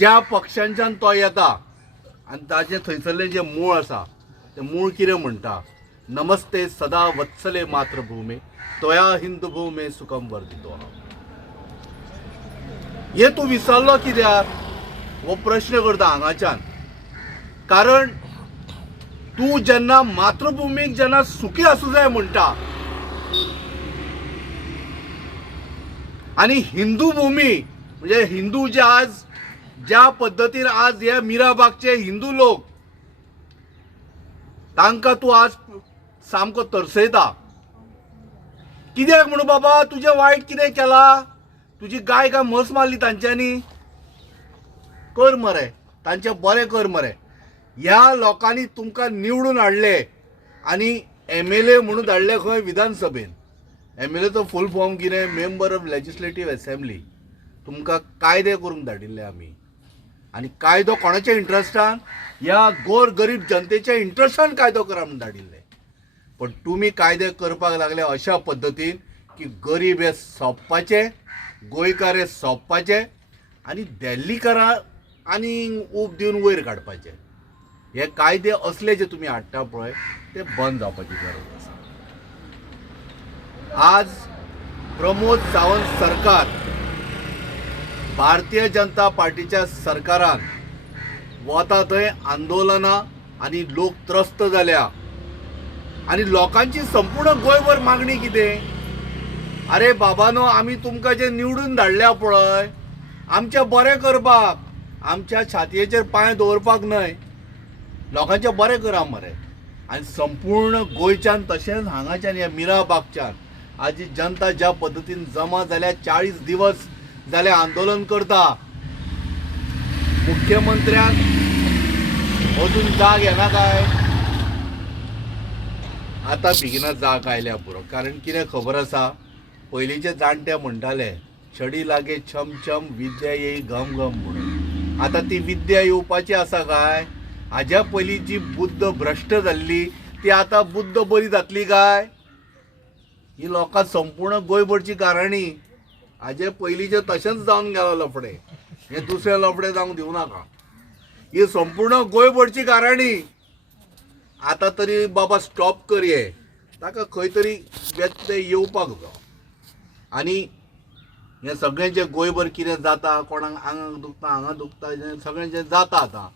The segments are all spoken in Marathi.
ज्या पक्षांच्यान तो येता आनी ताजे थंयसरले जे मूळ आसा ते मूळ कितें म्हणटा, नमस्ते सदा वत्सले मातृभूमे तोया हिंदू भूमे सुखम वर्धितो। हे तूं विसरलो कित्याक हो प्रश्न करता हांगाच्यान। कारण तूं जेन्ना मातृभूमीक जेन्ना सुखी आसूं जाय म्हणटा आनी हिंदू भूमी म्हणजे हिंदू जे आज ज्या पद्धतीन आज हे मीराबागचे हिंदू लोक तांकां तूं आज सामको तरसयता। कित्याक म्हणून बाबा तुजें वायट कितें केलां? तुजी गाय काय म्हस मारली तांच्यांनी? कर मरे, तांचें बरें कर मरे। ह्या लोकांनी तुमकां निवडून हाडले आनी MLA म्हणून धाडले खंय विधानसभेन। MLAचो फूल फॉर्म कितें? Member of legislative assembly. तुमकां कायदे करूंक धाडिल्ले आमी आनी कायदो कोणाच्या इंट्रस्टान? ह्या गोर गरीब जनतेच्या इंट्रस्टान कायदो करा म्हणून धाडिल्ले। पण तुमी कायदे करपाक लागले अशा पद्दतीन की गरीब हे सोंपपाचे, गोंयकार हे सोंपपाचे आनी दिल्लीकारां आनी ऊब दिवन वयर काडपाचे। हे कायदे असले जे तुमी हाडटा पळय ते बंद जावपाची गरज आसा। आज प्रमोद सावंत सरकार, भारतीय जनता पार्टीच्या सरकारान वता थंय आंदोलनां आनी लोक त्रस्त जाल्या आनी लोकांची संपूर्ण गोंयभर मागणी कितें? अरे बाबानो, आमी तुमकां जे निवडून धाडल्या पळय आमचें बरें करपाक, आमच्या छातयेचेर पांय दवरपाक न्हय, लोकांचें बरें करा मरे। आनी संपूर्ण गोंयच्यान तशेंच हांगाच्यान ह्या मीराबागच्यान आज जनता ज्या पद्दतीन जमा जाल्या, 40 दिवस जाले आंदोलन करता। मुख्यमंत्र्यान अजून जाग येना काय? आतां बेगिना जाग आयल्या पुरो। कारण कितें खबर आसा, पयलींचे जाणटे म्हणटाले छडी लागे छम छम विद्या येई घम घम म्हणून। आतां ती विद्या येवपाची आसा काय? हाज्या पयलीं जी बुद्ध भ्रश्ट जाल्ली ती आतां बुद्ध बरी जातली काय? ही लोकां संपूर्ण गोंयभरची गाराणी। हाजे पयलींचे तशेंच जावन गेलो लफडे, हे दुसरे लफडे जावंक दिवं नाका। ही संपूर्ण गोंयभरची गाराणी। आतां तरी बाबा स्टॉप कर हे, ताका खंय तरी व्यत्यय येवपाक जाय। आनी हे सगळें जे गोंयभर कितें जाता, कोणाक आंगाक दुखता हांगा दुखता, सगळें जें जाता आतां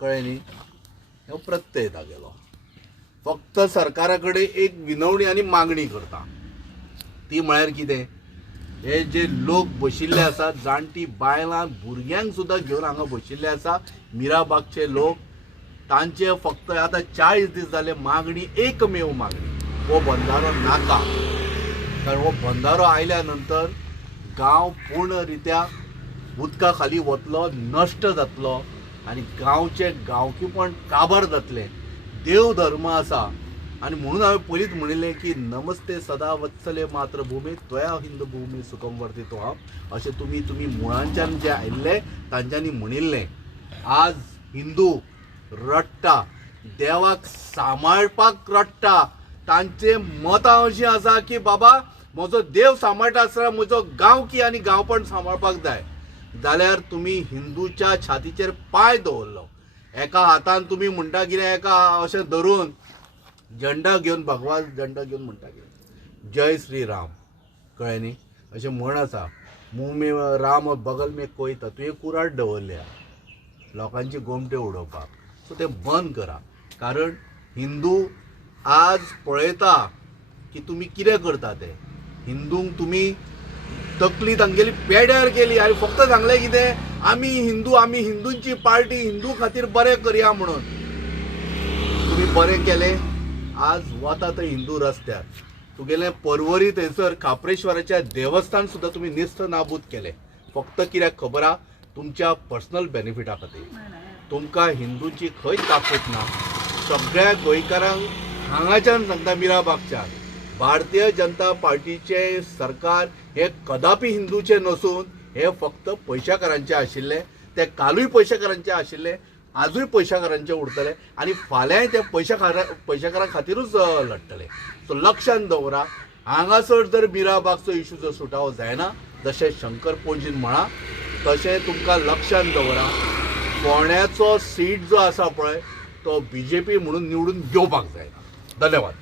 कळ्ळें न्ही, हो प्रत्यय तागेलो। फक्त सरकारा कडेन एक विनवणी आनी मागणी करता, ती म्हळ्यार कितें? हे जे लोक बशिल्ले आसा, जाणटी बायलां भुरग्यांक सुद्दां घेवन हांगा बशिल्ले आसा मीराबागचे लोक, तांचे फक्त आतां 40 दीस जाले मागणी, एकमेव मागणी, हो बंधारो नाका। कारण हो बंधारो आयल्या नंतर गांव पूर्ण रित्या उदका खाली वतलो, नश्ट जातलो आनी गांवचे गांवकीपण काबार जातले। देव धर्म आसा आनी म्हणून हांवें पयलींच म्हणिल्लें की नमस्ते सदा वत्सले मातृभूमी त्वया हिंदू भूमी सुखम वर्धितो हांव, अशें तुमी मुळांच्यान जे आयिल्ले तांच्यांनी म्हणिल्लें। आज हिंदू रडटा, देवाक सांबाळपाक रडटा। तांचे मतां अशीं आसा की बाबा म्हजो देव सांबाळटा आसतना म्हजो गांवकी आनी गांवपण सांबाळपाक जाय। जाल्यार तुमी हिंदूच्या छातीचेर पांय दवरलो, एका हातान तुमी म्हणटा कितें, एका अशें धरून झंडा घेवन, भगवा झंडा घेवन म्हणटा कितें जय श्री राम, कळ्ळें न्ही? अशें म्हण आसा, मुंह में राम बगल में कोई था, तुवें कुराड दवरल्या लोकांची गोमटे उडोवपाक। सो ते बंद करा। कारण हिंदू आज पळयता की तुमी कितें करता ते। हिंदूंक तुमी तकली तांगेली पेड्यार केली आनी फक्त सांगलें कितें, आमी हिंदू, आमी हिंदूंची पार्टी, हिंदू खातीर बरें करया म्हणून। तुमी बरें केलें, आज वता थंय हिंदू रस्त्यार, तुगेलें पर्वरी थंयसर खापरेश्वराच्या देवस्थान सुद्दां तुमी निस्त नाबूद केलें, फक्त कित्याक खबर आहा? तुमच्या पर्सनल बेनिफिटा खातीर। तुमकां हिंदूंची खंयच ताकद ना। सगळ्या गोंयकारांक हांगाच्यान सांगता, मीराबागच्यान, भारतीय जनता पार्टीचे सरकार हे कदापि हिंदूचे नसून हे फक्त पयशाकारांचे आशिल्ले। ते कालूय पयशाकारांचे आशिल्ले, आजूय पयशाकारांचे उरतले आनी फाल्यांय ते पयशाकारां खातीरूच लढटले। सो लक्षांत दवरा, हांगासर जर मीराबागचो इशू जर सुटावो जायना, जशें शंकर पणजीन म्हळां, तशें तुमकां लक्षांत दवरा, फोंड्याचो सीट जो आसा पळय तो BJP म्हणून निवडून घेवपाक जायना. धन्यवाद.